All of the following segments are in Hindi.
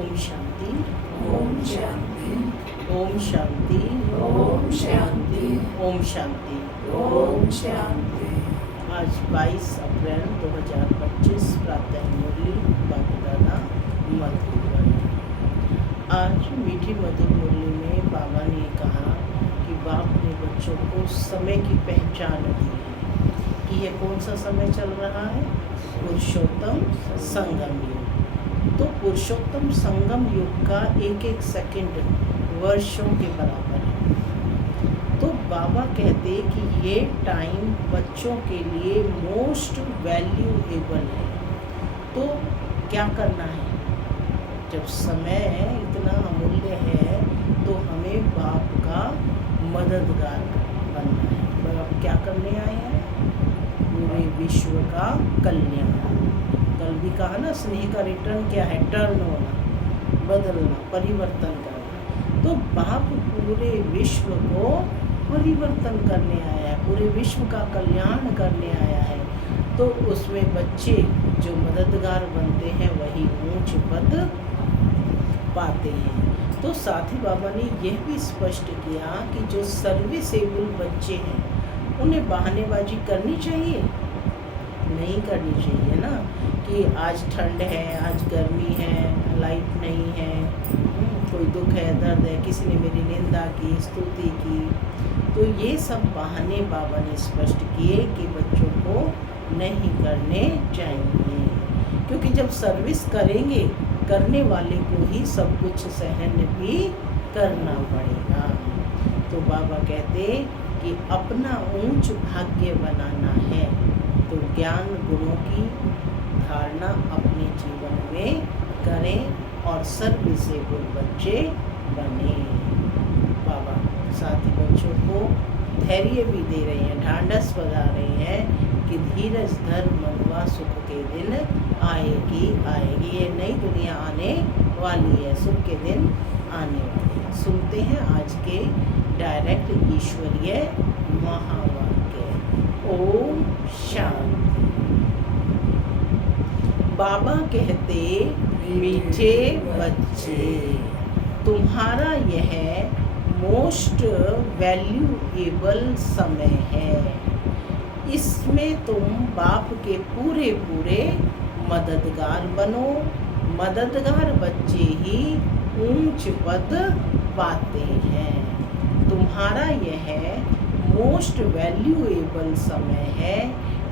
ओम शांति। ओम शांति। ओम शांति। ओम शांति। ओम शांति। ओम शांति। आज 22 अप्रैल 2025 प्रातः मुरली बाबा मधुबन। आज मीठी मधुर मुरली में बाबा ने कहा कि बाप ने बच्चों को समय की पहचान दी है कि यह कौन सा समय चल रहा है, पुरुषोत्तम संगम युग। तो पुरुषोत्तम संगम युग का एक एक सेकंड वर्षों के बराबर है। तो बाबा कहते कि ये टाइम बच्चों के लिए मोस्ट वैल्यूएबल है। तो क्या करना है? जब समय इतना अमूल्य है तो हमें बाप का मददगार बनना है। बाप क्या करने आए हैं? पूरे विश्व का कल्याण। कल भी कहा ना, स्नेह का रिटर्न क्या है? टर्न होना, बदलना, परिवर्तन करना। तो बाप पूरे विश्व को परिवर्तन करने आया है, पूरे विश्व का कल्याण करने आया है। तो उसमें बच्चे जो मददगार बनते हैं वही ऊंच पद पाते हैं। तो साथ ही बाबा ने यह भी स्पष्ट किया कि जो सर्विसेबल बच्चे हैं उन्हें बहानेबाजी करनी चाहिए? नहीं करनी चाहिए ना, कि आज ठंड है, आज गर्मी है, लाइट नहीं है, कोई दुख है, दर्द है, किसी ने मेरी निंदा की, स्तुति की। तो ये सब बहाने बाबा ने स्पष्ट किए कि बच्चों को नहीं करने चाहिए, क्योंकि जब सर्विस करेंगे करने वाले को ही सब कुछ सहन भी करना पड़ेगा। तो बाबा कहते कि अपना ऊंच भाग्य बनाना है तो ज्ञान गुणों की धारणा अपने जीवन में करें और सर्विसेबल बच्चे बने। बाबा साथ ही बच्चों को धैर्य भी दे रहे हैं, ढांढस बधा रहे हैं कि धीरज धर मनवा सुख के दिन आएगी। ये नई दुनिया आने वाली है, सुख के दिन आने वाले हैं। सुनते हैं आज के डायरेक्ट ईश्वरीय महावाक्य। ओम शांति। बाबा कहते, मीठे बच्चे, तुम्हारा यह मोस्ट वैल्यूएबल समय है। इसमें तुम बाप के पूरे पूरे मददगार बनो। मददगार बच्चे ही ऊंच पद पाते हैं। तुम्हारा यह मोस्ट वैल्यूएबल समय है।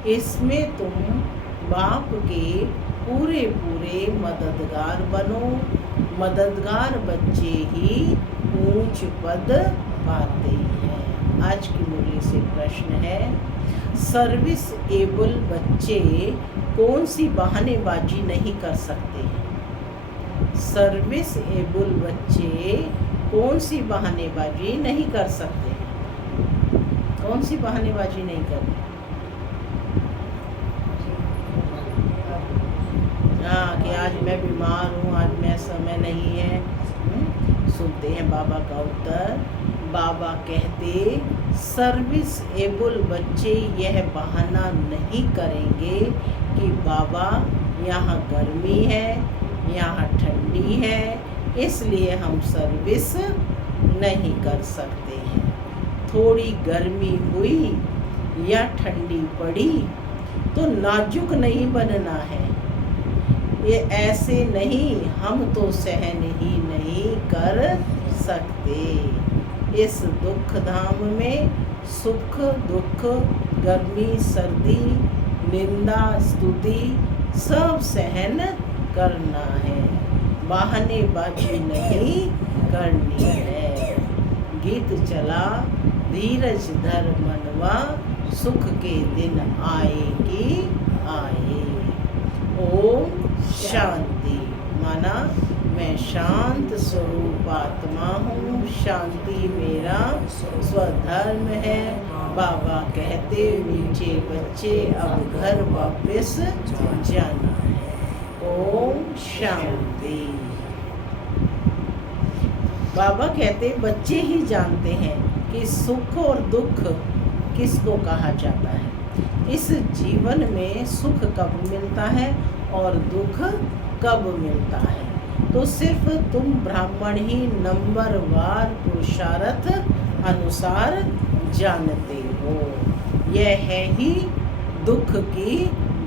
इसमें तुम बाप के पूरे पूरे मददगार बनो। मददगार बच्चे ही ऊंच पद पाते हैं। आज की मुरली से प्रश्न है, सर्विस एबल बच्चे कौन सी बहानेबाजी नहीं कर सकते? सर्विस एबल बच्चे कौन सी बहानेबाजी नहीं कर सकते? कौन सी बहानेबाजी नहीं करनी? हाँ, कि आज मैं बीमार हूँ, आज मैं समय नहीं है। सुनते हैं बाबा का उत्तर। बाबा कहते, सर्विस एबल बच्चे यह बहाना नहीं करेंगे कि बाबा यहाँ गर्मी है, यहाँ ठंडी है, इसलिए हम सर्विस नहीं कर सकते हैं। थोड़ी गर्मी हुई या ठंडी पड़ी तो नाजुक नहीं बनना है। ये ऐसे नहीं, हम तो सहन ही नहीं कर सकते। इस दुख धाम में सुख दुख, गर्मी सर्दी, निंदा स्तुति सब सहन करना है, बहानेबाजी नहीं करनी है। गीत चला, धीरज धर मनवा, सुख के दिन आएगी आए। ओम शांति। माना मैं शांत स्वरूप आत्मा हूँ, शांति मेरा स्वधर्म है। बाबा कहते, मीठे बच्चे अब घर वापस जाना है। ओम शांति। बाबा कहते, बच्चे ही जानते हैं कि सुख और दुख किसको कहा जाता है। इस जीवन में सुख कब मिलता है और दुख कब मिलता है। तो तो सिर्फ तुम ब्राह्मण ही नंबरवार पुरुषार्थ अनुसार जानते हो। यह है ही दुख की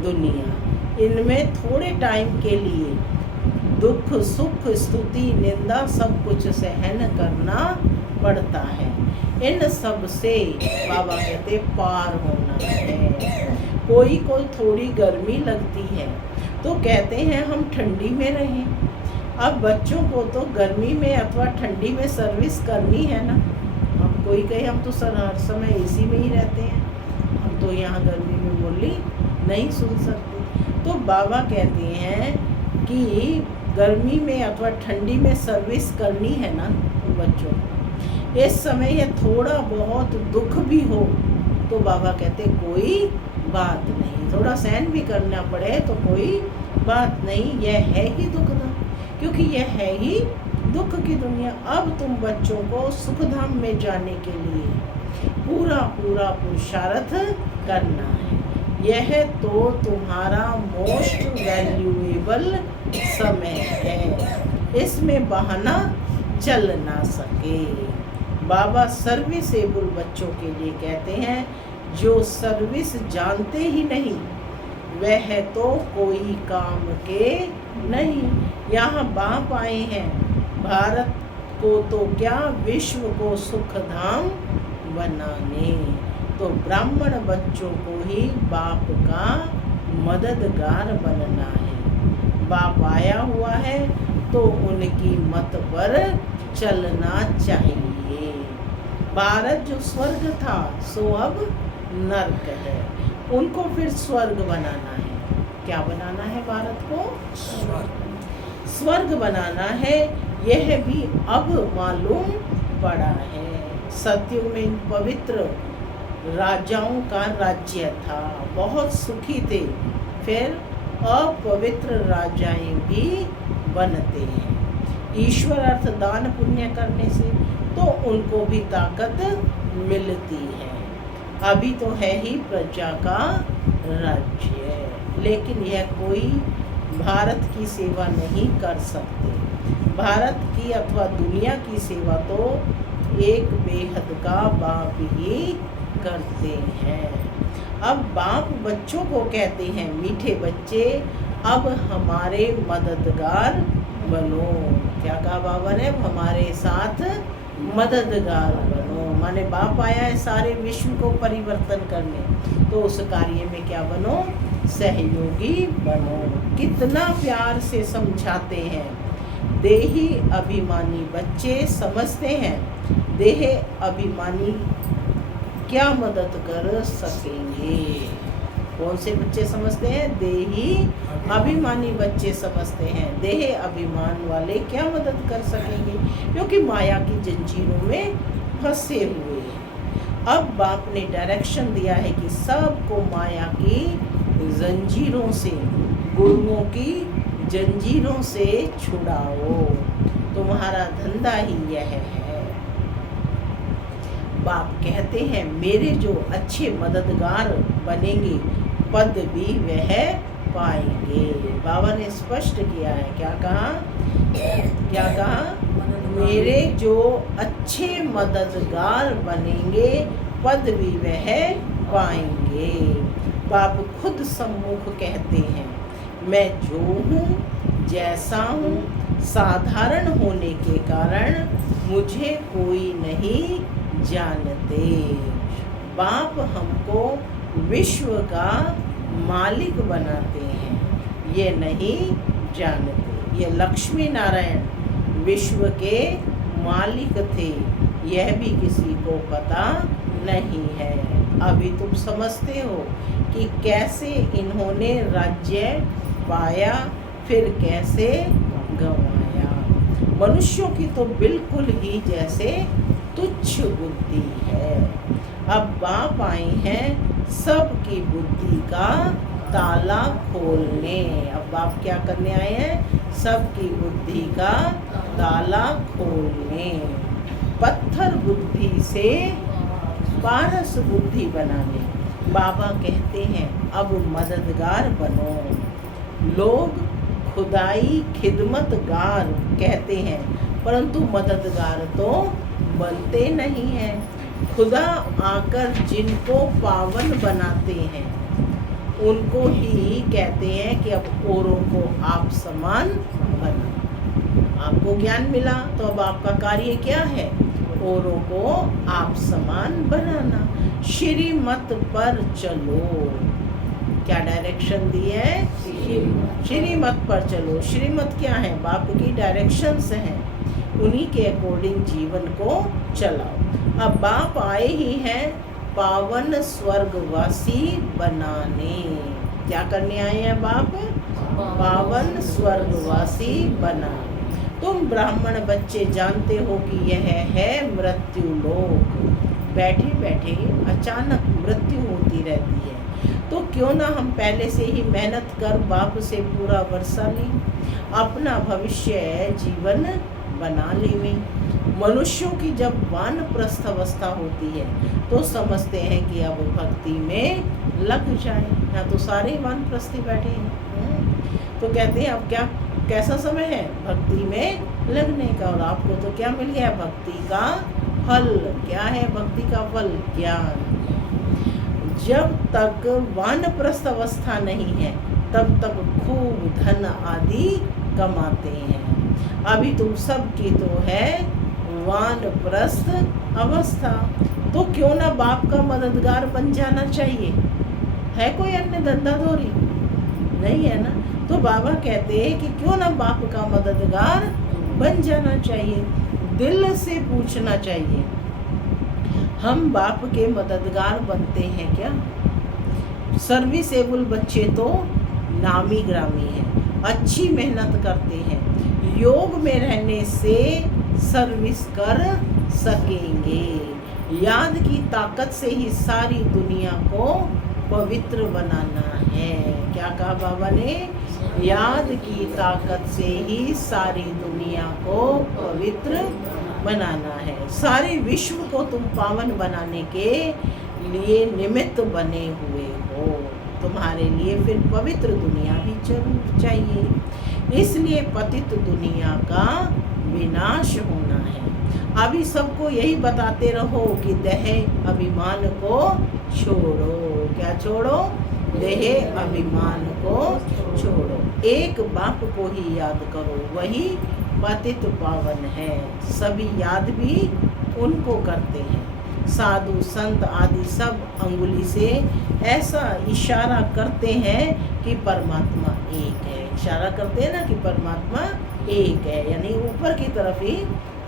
दुनिया। इनमें थोड़े टाइम के लिए दुख सुख स्तुति निंदा सब कुछ सहन करना पड़ता है। इन सब से बाबा कहते पार होना है। कोई को थोड़ी गर्मी लगती है तो कहते हैं हम ठंडी में रहें। अब बच्चों को तो गर्मी में अथवा ठंडी में सर्विस करनी है ना। हम कोई कहे हम तो सर हर समय एसी में ही रहते हैं, हम तो यहाँ गर्मी में बोली नहीं सुन सकते। तो बाबा कहते हैं कि गर्मी में अथवा ठंडी में सर्विस करनी है ना बच्चों को। इस समय ये थोड़ा बहुत दुख भी हो तो बाबा कहते कोई बात नहीं, थोड़ा सहन भी करना पड़े तो कोई बात नहीं, यह है ही दुख धाम, क्योंकि यह है ही दुख की दुनिया। अब तुम बच्चों को सुखधाम में जाने के लिए पूरा पूरा पुरुषार्थ करना है। यह तो तुम्हारा मोस्ट वैल्यूएबल समय है, इसमें बहाना चल ना सके। बाबा सर्विसेबल बच्चों के लिए कहते हैं जो सर्विस जानते ही नहीं वह तो कोई काम के नहीं। यहाँ बाप आए हैं भारत को तो क्या विश्व को सुखधाम बनाने। तो ब्राह्मण बच्चों को ही बाप का मददगार बनना है। बाप आया हुआ है तो उनकी मत पर चलना चाहिए। भारत जो स्वर्ग था सो अब नर्क है, उनको फिर स्वर्ग बनाना है। क्या बनाना है भारत को? स्वर्ग बनाना है। यह भी अब मालूम पड़ा है। सतयुग में पवित्र राजाओं का राज्य था, बहुत सुखी थे। फिर अपवित्र राजाएं भी बनते हैं ईश्वर अर्थ दान पुण्य करने से, तो उनको भी ताकत मिलती है। अभी तो है ही प्रजा का राज्य, लेकिन यह कोई भारत की सेवा नहीं कर सकते। भारत की अथवा दुनिया की सेवा तो एक बेहद का बाप ही करते हैं। अब बाप बच्चों को कहते हैं मीठे बच्चे अब हमारे मददगार बनो। क्या कहा बाबा ने? हमारे साथ मददगार बनो, माने बाप आया है सारे विश्व को परिवर्तन करने, तो उस कार्य में क्या बनो? सहयोगी बनो। कितना प्यार से समझाते हैं। देही अभिमानी बच्चे समझते हैं देह अभिमानी क्या मदद कर सकेंगे। कौन से बच्चे समझते हैं? देही अभिमानी बच्चे समझते हैं देह अभिमान वाले क्या मदद कर सकेंगे, क्योंकि माया की जंजीरों में फंसे हुए हैं। अब बाप ने डायरेक्शन दिया है कि सबको माया की जंजीरों से, गुरुओं की जंजीरों से छुड़ाओ। तुम्हारा धंधा ही यह है। बाप कहते हैं मेरे जो अच्छे मददगार बनेंगे पद भी वह पाएंगे। बाबा ने स्पष्ट किया है। क्या कहा? क्या कहा? मेरे जो अच्छे मददगार बनेंगे पद भी वह पाएंगे। बाप खुद सम्मुख कहते हैं मैं जो हूँ जैसा हूँ, साधारण होने के कारण मुझे कोई नहीं जानते। बाप हमको विश्व का मालिक बनाते हैं, ये नहीं जानते। ये लक्ष्मी नारायण विश्व के मालिक थे, यह भी किसी को पता नहीं है। अभी तुम समझते हो कि कैसे इन्होंने राज्य पाया, फिर कैसे गंवाया। मनुष्यों की तो बिल्कुल ही जैसे तुच्छ बुद्धि है। अब बाप आए हैं सबकी बुद्धि का ताला खोलने। अब बाप क्या करने आए हैं? सबकी बुद्धि का ताला खोलने। पत्थर बुद्धि से पारस बुद्धि बनाने। बाबा कहते हैं अब मददगार बनो। लोग खुदाई खिदमतगार कहते हैं, परंतु मददगार तो बनते नहीं हैं। खुदा आकर जिनको पावन बनाते हैं उनको ही कहते हैं कि अब औरों को आप समान बना। आपको ज्ञान मिला तो अब आपका कार्य क्या है? औरों को आप समान बनाना। श्रीमत पर चलो। क्या डायरेक्शन दी है? श्रीमत पर चलो। श्रीमत क्या है? बाप की डायरेक्शंस हैं, उन्हीं के अकॉर्डिंग जीवन को चलाओ। अब बाप आए ही हैं पावन स्वर्गवासी बनाने। क्या करने आए हैं बाप? पावन स्वर्गवासी बनाने। तुम ब्राह्मण बच्चे जानते हो कि यह है मृत्यु लोक। बैठे बैठे अचानक मृत्यु होती रहती है, तो क्यों ना हम पहले से ही मेहनत कर बाप से पूरा वर्षा लें, अपना भविष्य जीवन बना लें। मनुष्यों की जब वानप्रस्थ अवस्था होती है तो समझते हैं कि अब भक्ति में लग जाए। यहाँ तो सारे वानप्रस्थी बैठे हैं। तो कहते हैं अब क्या कैसा समय है? भक्ति में लगने का। और आपको तो क्या मिल गया? भक्ति का फल। क्या है भक्ति का फल? ज्ञान। जब तक वानप्रस्थ अवस्था नहीं है तब तक खूब धन आदि कमाते हैं। अभी तुम सबकी तो है वानप्रस्थ अवस्था, तो क्यों ना बाप का मददगार बन जाना चाहिए। है कोई अन्य धंधाधोरी? नहीं है ना। तो बाबा कहते हैं कि क्यों ना बाप का मददगार बन जाना चाहिए। दिल से पूछना चाहिए, हम बाप के मददगार बनते हैं क्या? सर्विसेबल बच्चे तो नामी ग्रामी हैं, अच्छी मेहनत करते हैं, योग में रहने से सर्विस कर सकेंगे। याद की ताकत से ही सारी दुनिया को पवित्र बनाना है। क्या कहा बाबा ने? याद की ताकत से ही सारी दुनिया को पवित्र बनाना है। सारे विश्व को तुम पावन बनाने के लिए निमित्त बने हुए हो। तुम्हारे लिए फिर पवित्र दुनिया भी जरूर चाहिए। इसलिए पतित दुनिया का विनाश होना है। अभी सबको यही बताते रहो कि देह अभिमान को छोड़ो। क्या छोड़ो? देह अभिमान को छोड़ो। एक बाप को ही याद करो, वही पतित पावन है। सभी याद भी उनको करते हैं। साधु संत आदि सब अंगुली से ऐसा इशारा करते हैं कि परमात्मा एक है। इशारा करते हैं ना कि परमात्मा एक है, यानी ऊपर की तरफ ही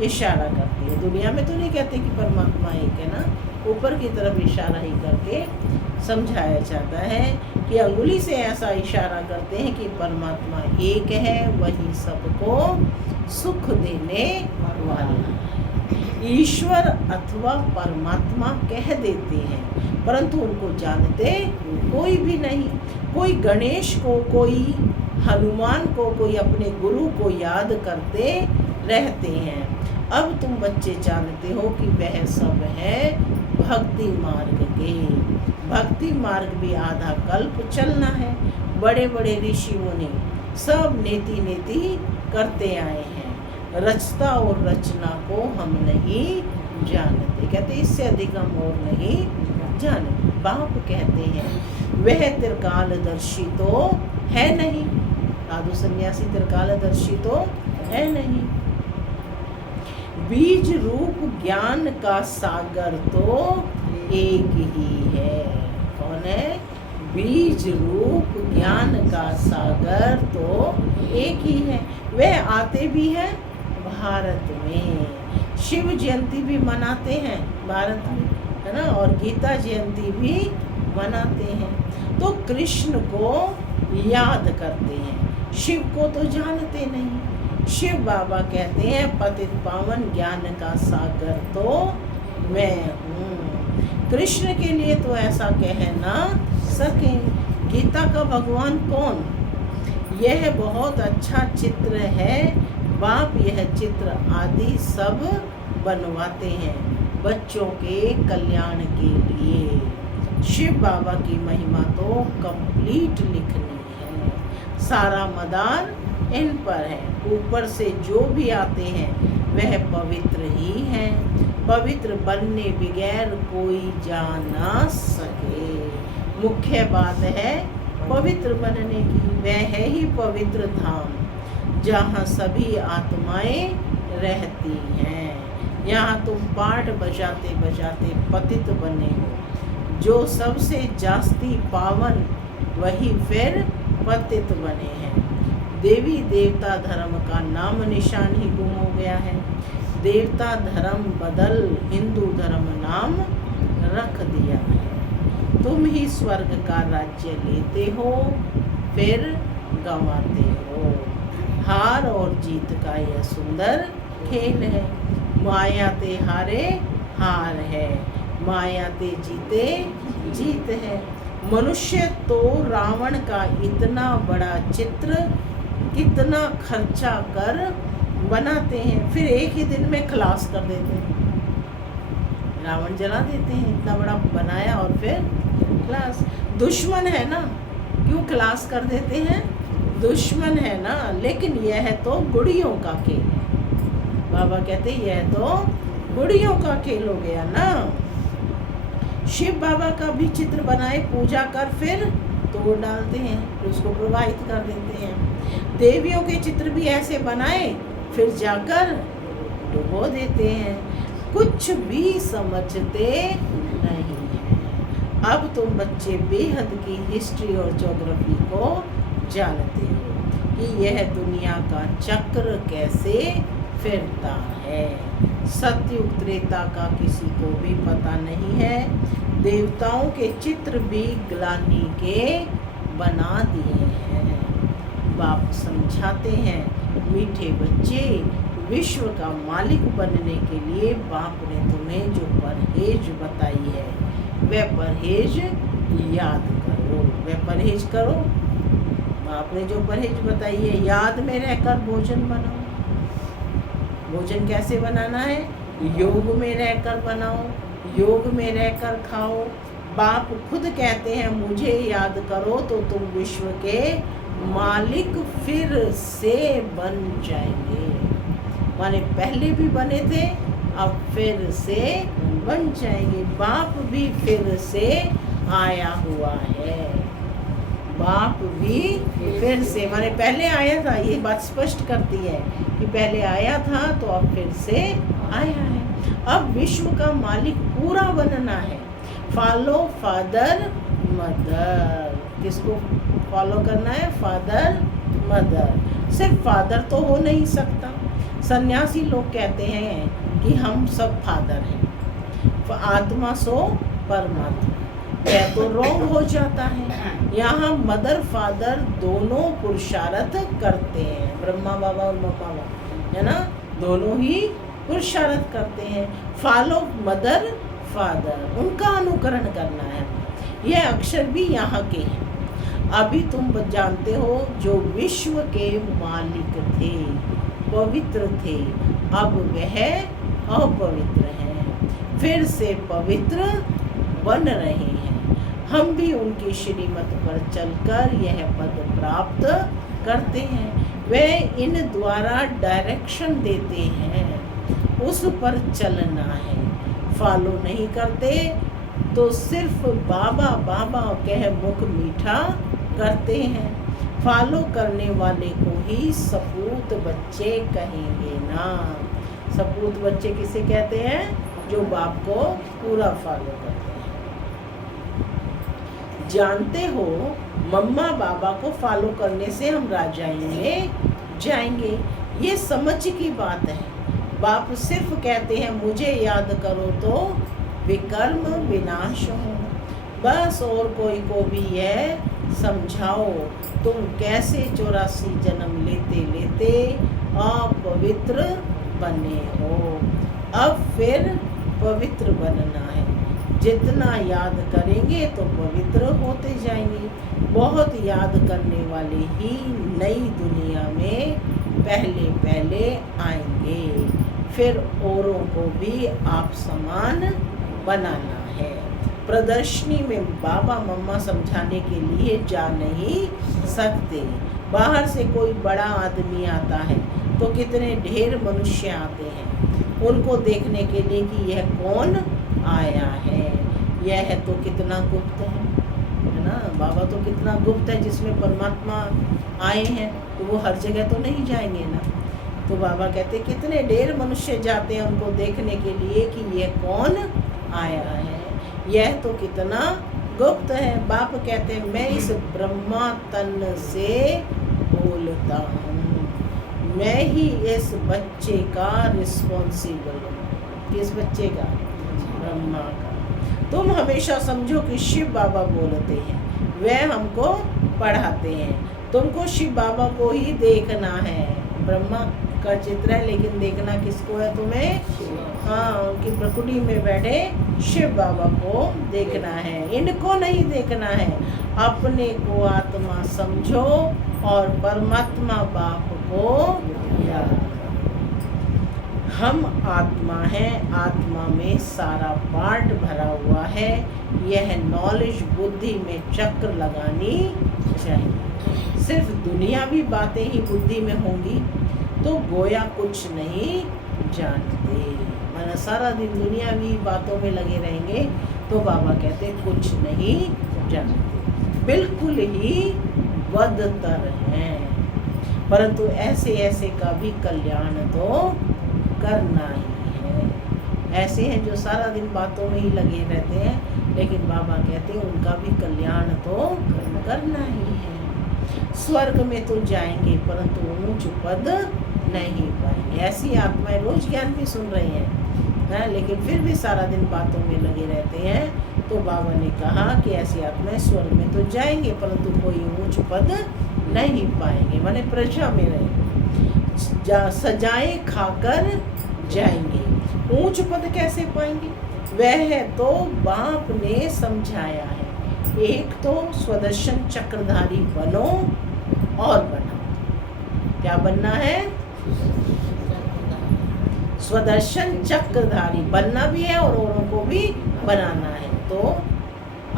इशारा करती है। दुनिया में तो नहीं कहते कि परमात्मा एक है ना, ऊपर की तरफ इशारा ही करके समझाया जाता है कि अंगुली से ऐसा इशारा करते हैं कि परमात्मा एक है, वही सबको सुख देने वाला है। ईश्वर अथवा परमात्मा कह देते हैं, परंतु उनको जानते कोई भी नहीं। कोई गणेश को, कोई हनुमान को, कोई अपने गुरु को याद करते रहते हैं। अब तुम बच्चे जानते हो कि वह सब है भक्ति मार्ग के। भक्ति मार्ग भी आधा कल्प चलना है। बड़े बड़े ऋषि मुनि सब नेति नेति करते आए हैं। रचता और रचना को हम नहीं जानते। कहते इससे अधिक हम और नहीं जानते। बाप कहते हैं वह त्रिकालदर्शी तो है नहीं। साधु सन्यासी त्रिकालदर्शी तो है नहीं। बीज रूप ज्ञान का सागर तो एक ही है। कौन है? बीज रूप ज्ञान का सागर तो एक ही है। वह आते भी हैं भारत में। शिव जयंती भी मनाते हैं भारत में, है ना, और गीता जयंती भी मनाते हैं। तो कृष्ण को याद करते हैं, शिव को तो जानते नहीं। शिव बाबा कहते हैं पतित पावन ज्ञान का सागर तो मैं हूँ। कृष्ण के लिए तो ऐसा कह ना सके। गीता का भगवान कौन? यह बहुत अच्छा चित्र है। बाप यह चित्र आदि सब बनवाते हैं बच्चों के कल्याण के लिए। शिव बाबा की महिमा तो कंप्लीट लिखनी है। सारा मदार इन पर है। ऊपर से जो भी आते हैं वह पवित्र ही हैं। पवित्र बनने बगैर कोई जा ना सके। मुख्य बात है पवित्र बनने की। वह है ही पवित्र धाम जहाँ सभी आत्माएं रहती हैं। यहाँ तुम पाठ बजाते बजाते पतित बने हो। जो सबसे जास्ती पावन वही फिर पतित बने हैं। देवी देवता धर्म का नाम निशान ही गुम हो गया है। देवता धर्म बदल हिंदू धर्म नाम रख दिया है। तुम ही स्वर्ग का राज्य लेते हो फिर गंवाते हो। हार और जीत का यह सुंदर खेल है। माया ते हारे हार है, माया ते जीते जीत है। मनुष्य तो रावण का इतना बड़ा चित्र कितना खर्चा कर बनाते हैं, फिर एक ही दिन में खलास कर देते हैं। रावण जला देते हैं, इतना बड़ा बनाया और फिर खलास। दुश्मन है ना, क्यों खलास कर देते हैं? दुश्मन है ना। लेकिन यह तो गुड़ियों का खेल है। बाबा कहते यह तो गुड़ियों का खेल हो गया ना। शिव बाबा का भी चित्र बनाए, पूजा कर फिर तोड़ डालते हैं, उसको प्रवाहित कर देते हैं। देवियों के चित्र भी ऐसे बनाए फिर जाकर डुबो देते हैं। कुछ भी समझते नहीं है। अब तुम बच्चे बेहद की हिस्ट्री और ज्योग्राफी को जानते हो कि यह दुनिया का चक्र कैसे फिरता है। सतयुग त्रेता का किसी को भी पता नहीं है। देवताओं के चित्र भी ग्लानि के बना दिए हैं। बाप समझाते हैं, मीठे बच्चे, विश्व का मालिक बनने के लिए बाप ने तुम्हें जो परहेज बताई है वह परहेज याद करो। वह परहेज करो। बाप ने जो परहेज बताई है, याद में रहकर भोजन बनाओ। भोजन कैसे बनाना है? योग में रहकर बनाओ, योग में रहकर खाओ। बाप खुद कहते हैं, मुझे याद करो तो तुम विश्व के मालिक फिर से बन जाएंगे। माने पहले भी बने थे, अब फिर से बन जाएंगे। बाप भी फिर से आया हुआ है। बाप भी फिर से, माने पहले आया था, ये बात स्पष्ट करती है कि पहले आया था तो अब फिर से आया है। अब विश्व का मालिक पूरा बनना है। Follow father mother. किसको फॉलो करना है? Father mother. सिर्फ फादर तो हो नहीं सकता। सन्यासी लोग कहते हैं कि हम सब फादर हैं, आत्मा सो परमात्मा। यह तो रॉन्ग हो जाता है। यहाँ मदर फादर दोनों पुरुषार्थ करते हैं। ब्रह्मा बाबा और मम्मा बाबा है ना, दोनों ही पुरुषार्थ करते हैं। फॉलो मदर फादर, उनका अनुकरण करना है। यह अक्षर भी यहाँ के हैं। अभी तुम जानते हो जो विश्व के मालिक थे, पवित्र थे, अब वह अपवित्र हैं, फिर से पवित्र बन रहे हैं। हम भी उनकी श्रीमत पर चलकर यह पद प्राप्त करते हैं। वे इन द्वारा डायरेक्शन देते हैं, उस पर चलना है। फॉलो नहीं करते तो सिर्फ बाबा बाबा कह मुख मीठा करते हैं। फॉलो करने वाले को ही सपूत बच्चे कहेंगे ना। सपूत बच्चे किसे कहते हैं? जो बाप को पूरा फॉलो करते हैं। जानते हो, मम्मा बाबा को फॉलो करने से हम राजाओं में जाएंगे। ये समझ की बात है। बाप सिर्फ कहते हैं मुझे याद करो तो विकर्म विनाश हो। बस और कोई को भी यह समझाओ तुम कैसे 84 जन्म लेते लेते अपवित्र बने हो। अब फिर पवित्र बनना है। जितना याद करेंगे तो पवित्र होते जाएंगे। बहुत याद करने वाले ही नई दुनिया में पहले पहले आएंगे। फिर औरों को भी आप समान बनाना है। प्रदर्शनी में बाबा मम्मा समझाने के लिए जा नहीं सकते। बाहर से कोई बड़ा आदमी आता है तो कितने ढेर मनुष्य आते हैं उनको देखने के लिए कि यह कौन आया है। यह तो कितना गुप्त है ना। बाबा तो कितना गुप्त है, जिसमें परमात्मा आए हैं तो वो हर जगह तो नहीं जाएंगे ना। तो बाबा कहते कितने ढेर मनुष्य जाते हैं उनको देखने के लिए कि यह कौन आया है। यह तो कितना गुप्त है। बाप कहते हैं मैं इस ब्रह्मा तन से बोलता हूँ, मैं ही इस बच्चे का रिस्पॉन्सिबल हूँ। किस बच्चे का? ब्रह्मा का। तुम हमेशा समझो कि शिव बाबा बोलते हैं, वह हमको पढ़ाते हैं। तुमको शिव बाबा को ही देखना है। ब्रह्मा का चित्र है लेकिन देखना किसको है तुम्हें? हाँ, उनकी प्रकृति में बैठे शिव बाबा को देखना है, इनको नहीं देखना है। अपने को आत्मा समझो और परमात्मा बाप को याद करो। हम आत्मा हैं, आत्मा में सारा पार्ट भरा हुआ है। यह नॉलेज बुद्धि में चक्र लगानी चाहिए। सिर्फ दुनियावी बातें ही बुद्धि में होंगी तो गोया कुछ नहीं जानते। माना सारा दिन दुनियावी बातों में लगे रहेंगे तो बाबा कहते कुछ नहीं जानते, बिल्कुल ही बदतर हैं। परंतु ऐसे ऐसे का भी कल्याण तो करना ही है। ऐसे हैं जो सारा दिन बातों में ही लगे रहते हैं, लेकिन बाबा कहते हैं उनका भी कल्याण तो करना ही है। स्वर्ग में तो जाएंगे परंतु ऊंच पद नहीं पाएंगे। ऐसी आत्माएं रोज ज्ञान भी सुन रहे हैं, लेकिन फिर भी सारा दिन बातों में लगे रहते हैं। तो बाबा ने कहा कि ऐसी आत्माएं स्वर्ग में तो जाएंगे परंतु कोई ऊंच पद नहीं पाएंगे, माने प्रजा में रहेंगे, सजाएं खाकर जाएंगे। ऊंच पद कैसे पाएंगे? वह तो बाप ने समझाया है। एक तो स्वदर्शन चक्रधारी बनो और बनाओ। क्या बनना है? स्वदर्शन चक्रधारी बनना भी है और औरों को भी बनाना है। तो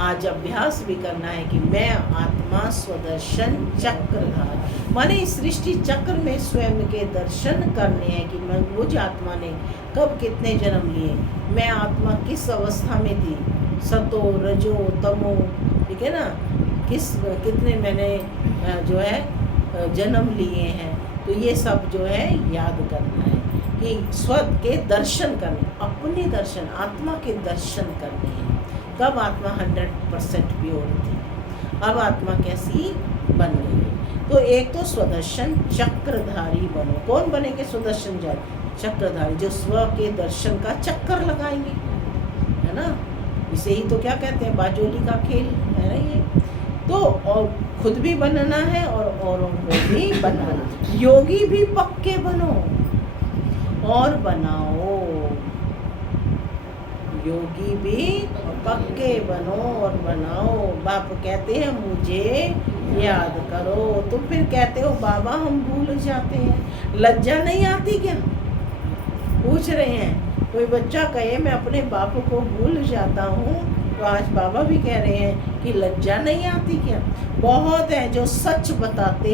आज अभ्यास भी करना है कि मैं आत्मा स्वदर्शन चक्रधारी, माने इस सृष्टि चक्र में स्वयं के दर्शन करने हैं कि मैं मुझ आत्मा ने कब कितने जन्म लिए, मैं आत्मा किस अवस्था में थी, सतो रजो तमो, ठीक है ना, कितने मैंने जो है जन्म लिए हैं। तो ये सब जो है याद करना है कि स्व के दर्शन करने, अपने दर्शन, आत्मा के दर्शन करने हैं। कब आत्मा 100% प्योर थी, अब आत्मा कैसी बन गई। तो एक तो स्वदर्शन चक्रधारी बनो। कौन बनेंगे स्वदर्शन चक्रधारी? जो स्व के दर्शन का चक्कर लगाएंगे, है ना। इसे ही तो क्या कहते हैं, बाजोली का खेल है ना ये। तो और खुद भी बनना है और औरों को भी बनाना। योगी भी पक्के बनो और बनाओ, योगी भी पक्के बनो और बनाओ। बाप कहते हैं मुझे याद करो, तो फिर कहते हो बाबा हम भूल जाते हैं। लज्जा नहीं आती क्या? पूछ रहे हैं। कोई बच्चा कहे मैं अपने बाप को भूल जाता हूँ, तो आज बाबा भी कह रहे हैं कि लज्जा नहीं आती क्या? बहुत है जो सच बताते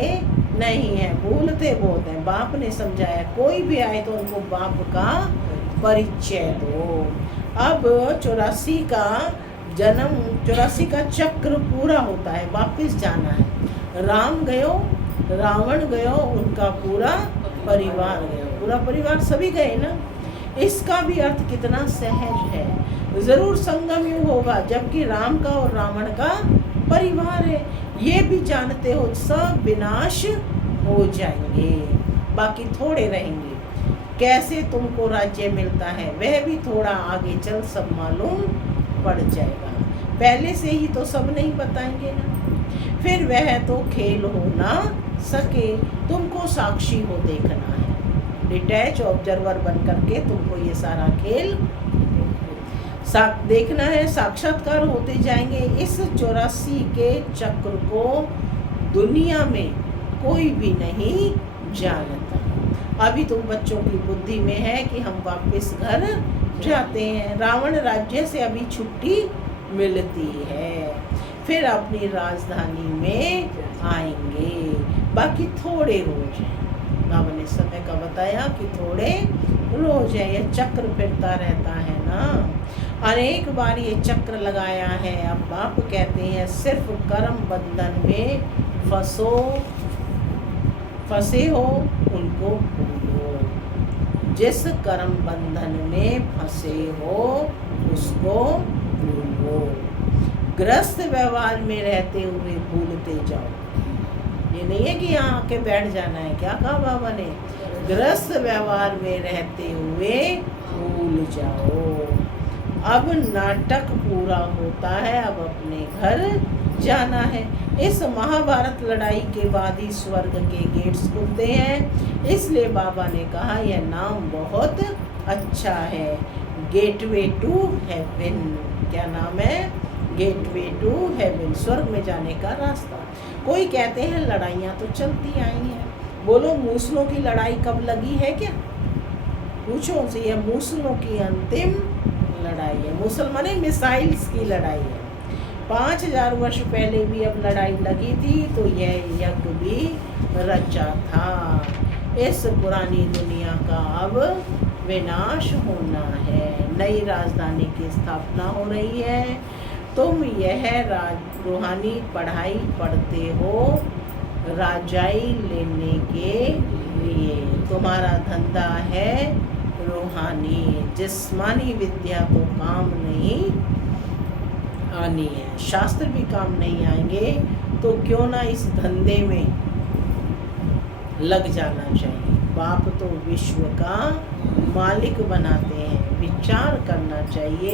नहीं है, भूलते बहुत है। बाप ने समझाया कोई भी आए तो उनको बाप का परिचय दो। अब 84 का जन्म, 84 का चक्र पूरा होता है, वापस जाना है। राम गयो, रावण गयो, उनका पूरा परिवार गया, पूरा परिवार सभी गए ना। इसका भी अर्थ कितना सहज है। जरूर संगम युग होगा जबकि राम का और रावण का परिवार है। ये भी जानते हो सब विनाश हो जाएंगे, बाकी थोड़े रहेंगे। कैसे तुमको राज्य मिलता है वह भी थोड़ा आगे चल सब मालूम पड़ जाएगा। पहले से ही तो सब नहीं बताएंगे ना। फिर वह तो खेल हो ना सके, तुमको साक्षी हो देखना है। डिटैच ऑब्जर्वर बन करके तुमको ये सारा खेल देखना है। साक्षात्कार होते जाएंगे। इस 84 के चक्र को दुनिया में कोई भी नहीं जानता। अभी तुम बच्चों की बुद्धि में है कि हम वापस घर जाते हैं। रावण राज्य से अभी छुट्टी मिलती है, फिर अपनी राजधानी में आएंगे। बाकी थोड़े रोज हैं। बाबा ने समय का बताया कि थोड़े रोज है, यह चक्र फिरता रहता है ना, अनेक बार ये चक्र लगाया है। अब बाप कहते हैं सिर्फ कर्म बंधन में फंसे हो उनको भूलो, जिस कर्म बंधन में फंसे हो उसको भूलो। ग्रस्त व्यवहार में रहते हुए भूलते जाओ। ये नहीं है कि यहाँ आके बैठ जाना है। क्या कहा बाबा ने? ग्रस्त व्यवहार में रहते हुए भूल जाओ। अब नाटक पूरा होता है, अब अपने घर जाना है। इस महाभारत लड़ाई के बाद ही स्वर्ग के गेट्स खुलते हैं। इसलिए बाबा ने कहा यह नाम बहुत अच्छा है, गेटवे टू हेवन। क्या नाम है? गेटवे टू हेवन, स्वर्ग में जाने का रास्ता। कोई कहते हैं लड़ाइयाँ तो चलती आई हैं। बोलो मूसलों की लड़ाई कब लगी है? क्या पूछो उनसे। यह मूसलों की अंतिम लड़ाई है। मुसलमानी मिसाइल्स की लड़ाई है। 5000 वर्ष पहले भी अब लड़ाई लगी थी तो यह यज्ञ भी रचा था। इस पुरानी दुनिया का अब विनाश होना है, नई राजधानी की स्थापना हो रही है। तुम यह रूहानी पढ़ाई पढ़ते हो राजाई लेने के लिए। तुम्हारा धंधा है रूहानी, जिस्मानी विद्या तो काम नहीं आनी है, शास्त्र भी काम नहीं आएंगे। तो क्यों ना इस धंधे में लग जाना चाहिए। बाप तो विश्व का मालिक बनाते हैं। विचार करना चाहिए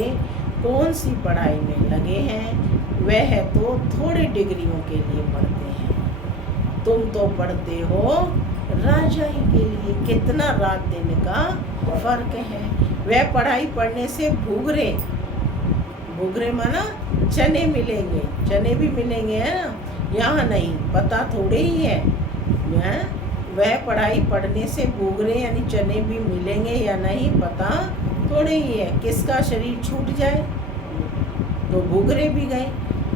कौन सी पढ़ाई में लगे हैं। वह तो थोड़े डिग्रियों के लिए पढ़ते हैं, तुम तो पढ़ते हो राजाई के लिए। कितना रात दिन का फर्क है। वह पढ़ाई पढ़ने से भूगरे माना चने मिलेंगे, चने भी मिलेंगे है ना, यहाँ नहीं, पता थोड़े ही है। वह पढ़ाई पढ़ने से भूगरे यानी चने भी मिलेंगे या नहीं पता थोड़े ही है। किसका शरीर छूट जाए तो भूगरे भी गए।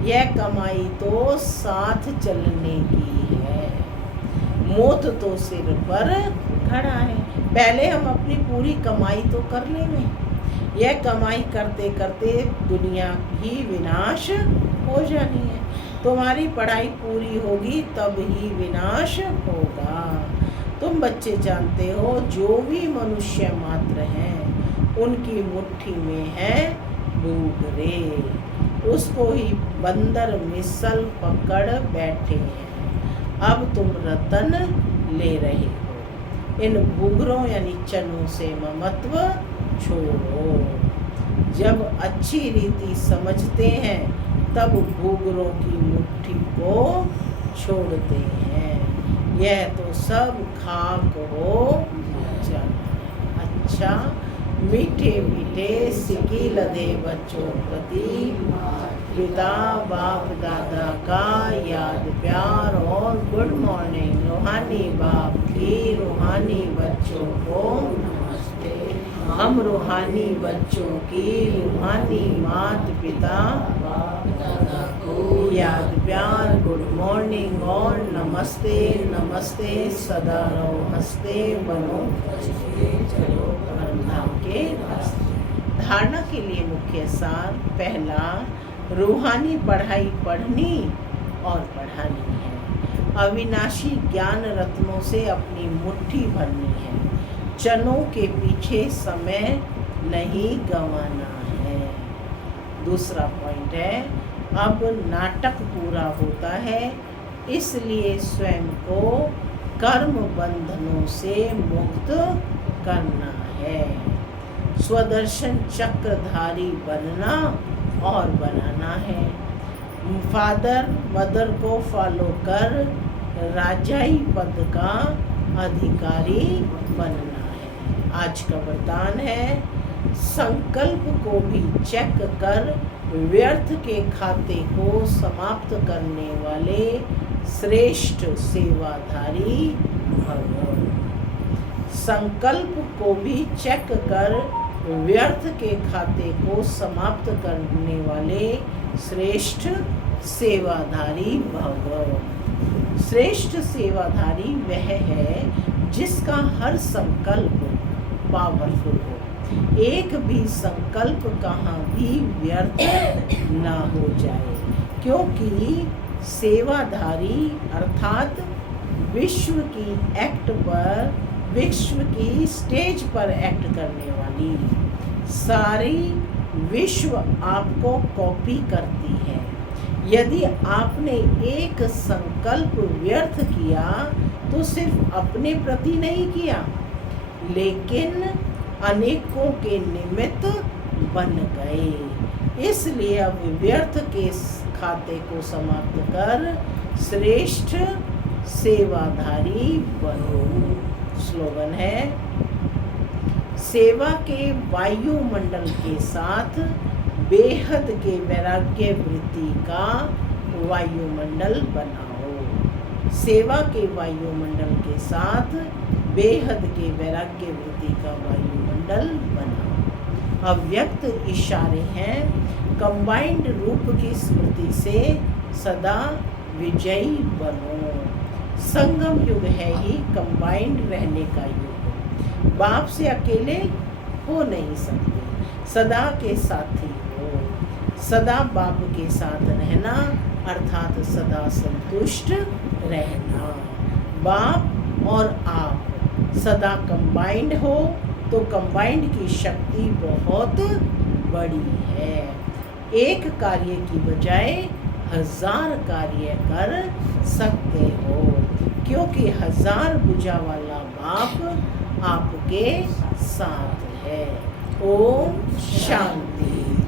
यह कमाई तो साथ चलने की है, मौत तो सिर पर खड़ा है। पहले हम अपनी पूरी कमाई तो कर लेंगे। यह कमाई करते करते दुनिया ही विनाश हो जानी है। तुम्हारी पढ़ाई पूरी होगी तब ही विनाश होगा। तुम बच्चे जानते हो जो भी मनुष्य मात्र हैं उनकी मुट्ठी में है भूगरे, उसको ही बंदर मिसल पकड़ बैठे हैं। अब तुम रतन ले रहे हो। इन भूगरों यानी चनों से ममत्व छोड़ो। जब अच्छी रीति समझते हैं तब भूगरों की मुट्ठी को छोड़ते हैं। यह तो सब खाक हो जाना। अच्छा, मीठे मीठे सिकी लदे बच्चों प्रति पिता बाप दादा का याद प्यार और गुड मॉर्निंग। रूहानी बाप की रूहानी बच्चों को हम रूहानी बच्चों की रूहानी मात पिता को याद प्यार गुड मॉर्निंग और नमस्ते नमस्ते। सदा रहो हंसते बनो चलो परमधाम के रास्ते। धारणा के लिए मुख्य सार पहला, रूहानी पढ़ाई पढ़नी और पढ़ानी है। अविनाशी ज्ञान रत्नों से अपनी मुट्ठी भरनी है। चनों के पीछे समय नहीं गंवाना है। दूसरा पॉइंट है, अब नाटक पूरा होता है इसलिए स्वयं को कर्म बंधनों से मुक्त करना है। स्वदर्शन चक्रधारी बनना और बनाना है। फादर मदर को फॉलो कर राजाई पद का अधिकारी बनना है। आज का वरदान है, संकल्प को भी चेक कर व्यर्थ के खाते को समाप्त करने वाले श्रेष्ठ सेवाधारी भव। संकल्प को भी चेक कर व्यर्थ के खाते को समाप्त करने वाले श्रेष्ठ सेवाधारी भव। श्रेष्ठ सेवाधारी वह है जिसका हर संकल्प पावरफुल हो, एक भी संकल्प कहाँ भी व्यर्थ ना हो जाए, क्योंकि सेवाधारी अर्थात विश्व की स्टेज पर एक्ट करने वाली सारी विश्व आपको कॉपी करती है। यदि आपने एक संकल्प व्यर्थ किया तो सिर्फ अपने प्रति नहीं किया, लेकिन अनेकों के निमित्त बन गए। इसलिए अब व्यर्थ के खाते को समाप्त कर श्रेष्ठ सेवाधारी बनो। स्लोगन है, सेवा के वायुमंडल के साथ बेहद के वैराग्य वृत्ति का वायुमंडल बनाओ। सेवा के वायुमंडल के साथ बेहद के वैराग्य वृत्ति का वायुमंडल बनाओ। अव्यक्त इशारे हैं, कंबाइंड रूप की स्मृति से सदा विजयी बनो। संगम युग है ही कंबाइंड रहने का युग। बाप से अकेले हो नहीं सकते, सदा के साथी हो। सदा बाप के साथ रहना अर्थात सदा संतुष्ट रहना। बाप और आप सदा कंबाइंड हो तो कंबाइंड की शक्ति बहुत बड़ी है। एक कार्य की बजाय 1000 कार्य कर सकते हो, क्योंकि 1000 भुजा वाला बाप आपके साथ है। ओम शांति।